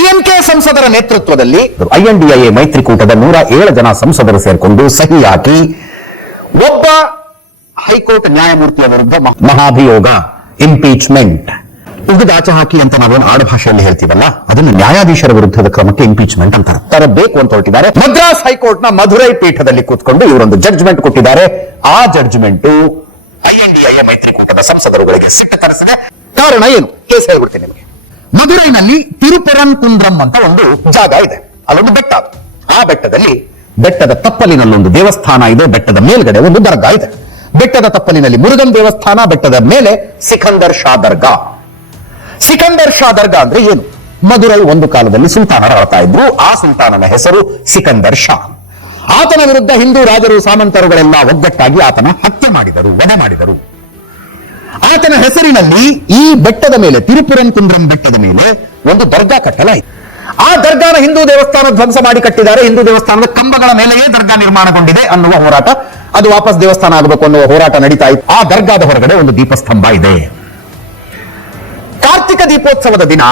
DMK ಸಂಸದರ ನೇತೃತ್ವದಲ್ಲಿ INDI ಮೈತ್ರಿಕೂಟದ ನೂರ ಏಳು ಜನ ಸಂಸದರು ಸೇರಿಕೊಂಡು ಸಹಿ ಹಾಕಿ ಒಬ್ಬ ಹೈಕೋರ್ಟ್ ನ್ಯಾಯಮೂರ್ತಿಯ ವಿರುದ್ಧ ಮಹಾಭಿಯೋಗ ಇಂಪೀಚ್ಮೆಂಟ್ ಉಗಿದ ಆಚೆ ಹಾಕಿ ಅಂತ ನಾವೇನು ಆಡುಭಾಷೆಯಲ್ಲಿ ಹೇಳ್ತೀವಲ್ಲ, ಅದನ್ನು ನ್ಯಾಯಾಧೀಶರ ವಿರುದ್ಧದ ಕ್ರಮಕ್ಕೆ ಇಂಪೀಚ್ಮೆಂಟ್ ಅಂತಾರೆ ತರಬೇಕು ಅಂತ ಹೊರಟಿದ್ದಾರೆ. ಮದ್ರಾಸ್ ಹೈಕೋರ್ಟ್ನ ಮಧುರೈ ಪೀಠದಲ್ಲಿ ಕೂತ್ಕೊಂಡು ಇವರೊಂದು ಜಡ್ಜ್ಮೆಂಟ್ ಕೊಟ್ಟಿದ್ದಾರೆ. ಆ ಜಡ್ಜ್ಮೆಂಟ್ ಐಎನ್ಡಿಐ ಮೈತ್ರಿಕೂಟದ ಸಂಸದರುಗಳಿಗೆ ಸಿಟ್ಟು ತರಿಸಿದೆ. ಕಾರಣ ಏನು? ಕೇಸ್ ಹೇಳ್ಬಿಡ್ತೀನಿ ನಿಮಗೆ. ಮಧುರೈನಲ್ಲಿ ತಿರುಪೆರನ್ ಕುಂದ್ರಂ ಅಂತ ಒಂದು ಜಾಗ ಇದೆ. ಅಲ್ಲೊಂದು ಬೆಟ್ಟ. ಆ ಬೆಟ್ಟದಲ್ಲಿ ಬೆಟ್ಟದ ತಪ್ಪಲಿನಲ್ಲೊಂದು ದೇವಸ್ಥಾನ ಇದೆ. ಬೆಟ್ಟದ ಮೇಲ್ಗಡೆ ಒಂದು ದರ್ಗಾ ಇದೆ. ಬೆಟ್ಟದ ತಪ್ಪಲಿನಲ್ಲಿ ಮುರುಗನ್ ದೇವಸ್ಥಾನ, ಬೆಟ್ಟದ ಮೇಲೆ ಸಿಕಂದರ್ ಶಾ ದರ್ಗಾ. ಸಿಕಂದರ್ ಶಾ ದರ್ಗಾ ಅಂದ್ರೆ ಏನು? ಮಧುರೈ ಒಂದು ಕಾಲದಲ್ಲಿ ಸುಲ್ತಾನರ ಆಳ್ತಾ ಇದ್ರು. ಆ ಸುಲ್ತಾನನ ಹೆಸರು ಸಿಕಂದರ್ ಶಾ. ಆತನ ವಿರುದ್ಧ ಹಿಂದೂ ರಾಜರು, ಸಾಮಂತರುಗಳೆಲ್ಲ ಒಗ್ಗಟ್ಟಾಗಿ ಆತನ ಹತ್ಯೆ ಮಾಡಿದರು, ವಧೆ ಮಾಡಿದರು. ಆತನ ಹೆಸರಿನಲ್ಲಿ ಈ ಬೆಟ್ಟದ ಮೇಲೆ, ತಿರುಪುರನ್ ಕುಂದ್ರಂ ಬೆಟ್ಟದ ಮೇಲೆ ಒಂದು ದರ್ಗಾ ಕಟ್ಟಲಾಯಿತು. ಆ ದರ್ಗಾನ ಹಿಂದೂ ದೇವಸ್ಥಾನ ಧ್ವಂಸ ಮಾಡಿ ಕಟ್ಟಿದ್ದಾರೆ. ಹಿಂದೂ ದೇವಸ್ಥಾನದ ಕಂಬಗಳ ಮೇಲೆಯೇ ದರ್ಗಾ ನಿರ್ಮಾಣಗೊಂಡಿದೆ ಅನ್ನುವ ಹೋರಾಟ. ಅದು ವಾಪಸ್ ದೇವಸ್ಥಾನ ಆಗಬೇಕು ಅನ್ನುವ ಹೋರಾಟ ನಡೀತಾ ಇತ್ತು. ಆ ದರ್ಗಾದ ಹೊರಗಡೆ ಒಂದು ದೀಪಸ್ತಂಭ ಇದೆ. ಕಾರ್ತಿಕ ದೀಪೋತ್ಸವದ ದಿನ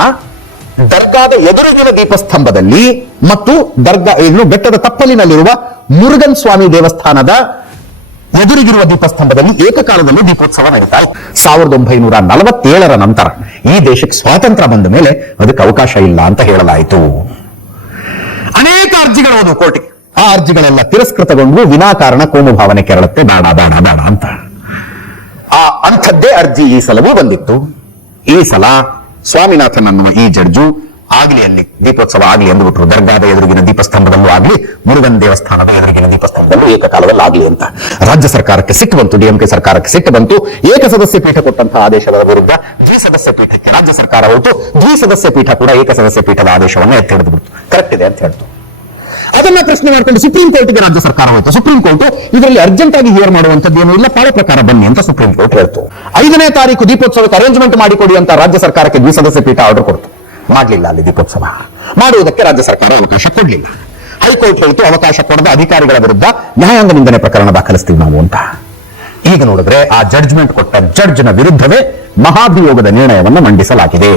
ದರ್ಗಾದ ಎದುರಿಗಿನ ದೀಪಸ್ತಂಭದಲ್ಲಿ ಮತ್ತು ದರ್ಗಾ ಬೆಟ್ಟದ ತಪ್ಪಲಿನಲ್ಲಿರುವ ಮುರುಗನ್ ಸ್ವಾಮಿ ದೇವಸ್ಥಾನದ ಎದುರಿಗಿರುವ ದೀಪಸ್ತಂಭದಲ್ಲಿ ಏಕಕಾಲದಲ್ಲಿ ದೀಪೋತ್ಸವ ನಡೀತಾ ಸಾವಿರದ ಒಂಬೈನೂರ ನಲವತ್ತೇಳರ ನಂತರ ಈ ದೇಶಕ್ಕೆ ಸ್ವಾತಂತ್ರ್ಯ ಬಂದ ಮೇಲೆ ಅದಕ್ಕೆ ಅವಕಾಶ ಇಲ್ಲ ಅಂತ ಹೇಳಲಾಯಿತು. ಅನೇಕ ಅರ್ಜಿಗಳು ಹೋದವು ಆ ಅರ್ಜಿಗಳೆಲ್ಲ ತಿರಸ್ಕೃತಗೊಂಡು ವಿನಾಕಾರಣ ಕೋಮು ಭಾವನೆ ಕೆರಳುತ್ತೆ. ಬೇಡ ಬೇಡ ಬೇಡ ಅಂತ. ಆ ಅಂಥದ್ದೇ ಅರ್ಜಿ ಈ ಸಲವೂ ಬಂದಿತ್ತು. ಈ ಸಲ ಸ್ವಾಮಿನಾಥನ್ ಅನ್ನುವ ಈ ಜಡ್ಜು ಆಗ್ಲಿ ಅಲ್ಲಿ ದೀಪೋತ್ಸವ ಆಗ್ಲಿ ಅಂದ್ಬಿಟ್ರು. ದರ್ಗಾದ ಎದುರಿಗಿನ ದೀಪಸ್ತಂಭದಲ್ಲೂ ಆಗ್ಲಿ, ಮುರುಗನ್ ದೇವಸ್ಥಾನದ ಎದುರಿಗಿನ ದೀಪಸ್ತಂಭದಲ್ಲೂ ಏಕಕಾಲದಲ್ಲಿ ಆಗ್ಲಿ ಅಂತ. ರಾಜ್ಯ ಸರ್ಕಾರಕ್ಕೆ ಸಿಟ್ಟು ಬಂತು, ಡಿಎಂಕೆ ಸರ್ಕಾರಕ್ಕೆ ಸಿಟ್ಟು ಬಂತು. ಏಕಸದಸ್ಯ ಪೀಠ ಕೊಟ್ಟಂತಹ ಆದೇಶದ ವಿರುದ್ಧ ದ್ವಿಸದಸ್ಯ ಪೀಠಕ್ಕೆ ರಾಜ್ಯ ಸರ್ಕಾರ ಹೊರತು ದ್ವಿಸದಸ್ಯ ಪೀಠ ಕೂಡ ಏಕ ಸದಸ್ಯ ಪೀಠದ ಆದೇಶವನ್ನು ಎತ್ತಿ ಹಿಡಿದು ಬಿಡ್ತು. ಕರೆಕ್ಟ್ ಇದೆ ಅಂತ ಹೇಳ್ತು. ಅದನ್ನ ಪ್ರಶ್ನೆ ಮಾಡ್ಕೊಂಡು ಸುಪ್ರೀಂ ಕೋರ್ಟ್ಗೆ ರಾಜ್ಯ ಸರ್ಕಾರ ಹೋಯ್ತು. ಸುಪ್ರೀಂ ಕೋರ್ಟ್ ಇದರಲ್ಲಿ ಅರ್ಜೆಂಟ್ ಆಗಿ ಹಿಯರ್ ಮಾಡುವಂತದ್ದು ಏನು ಇಲ್ಲ. ಪಾಳೆ ಪ್ರಕಾರ ಬನ್ನಿ ಅಂತ ಸುಪ್ರೀಂ ಕೋರ್ಟ್ ಹೇಳ್ತು. ಐದನೇ ತಾರೀಕು ದೀಪೋತ್ಸವಕ್ಕೆ ಅರೇಂಜ್ಮೆಂಟ್ ಮಾಡಿಕೊಡಿ ಅಂತ ರಾಜ್ಯ ಸರ್ಕಾರಕ್ಕೆ ದ್ವಿಸದಸ್ಯ ಪೀಠ ಆರ್ಡರ್ ಕೊಡ್ತು. ಮಾಡಲಿಲ್ಲ ಅಲ್ಲಿ ದೀಪೋತ್ಸವ. ಮಾಡುವುದಕ್ಕೆ ರಾಜ್ಯ ಸರ್ಕಾರ ಅವಕಾಶ ಕೊಡಲಿಲ್ಲ. ಹೈಕೋರ್ಟ್ ಹೇಳಿತು, ಅವಕಾಶ ಕೊಡದ ಅಧಿಕಾರಿಗಳ ವಿರುದ್ಧ ನ್ಯಾಯಾಂಗ ನಿಂದನೆ ಪ್ರಕರಣ ದಾಖಲಿಸ್ತೀವಿ ನಾವು ಅಂತ. ಈಗ ನೋಡಿದ್ರೆ ಆ ಜಡ್ಜ್ಮೆಂಟ್ ಕೊಟ್ಟ ಜಡ್ಜ್ನ ವಿರುದ್ಧವೇ ಮಹಾಭಿಯೋಗದ ನಿರ್ಣಯವನ್ನು ಮಂಡಿಸಲಾಗಿದೆ.